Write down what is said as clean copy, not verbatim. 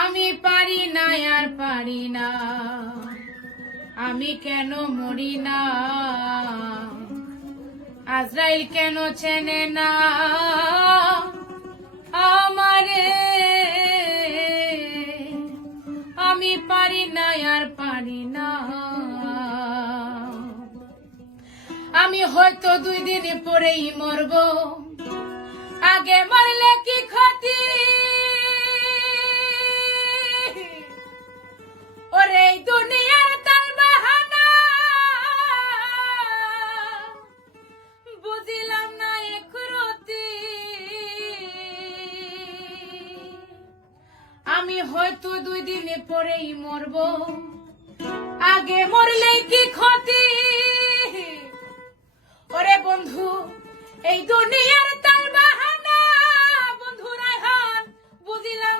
আমি পারি না আর পারি না, আমি কেন মরি না, আজরাইল কেন চেনে না আমারে। আমি পারি না আর পারি না, আমি হয়তো 2 দিন পরেই মরব, আগে মরলে কি ক্ষতি, ওরে দুনিয়ার তাল বাহানা বুঝিলাম না একরতি। আমি হয়তো 2 দিন পরেই মরব, আগে মরলে কি ক্ষতি, ওরে বন্ধু এই দুনিয়ার তাল বাহানা বন্ধু রায়হান বুঝিলাম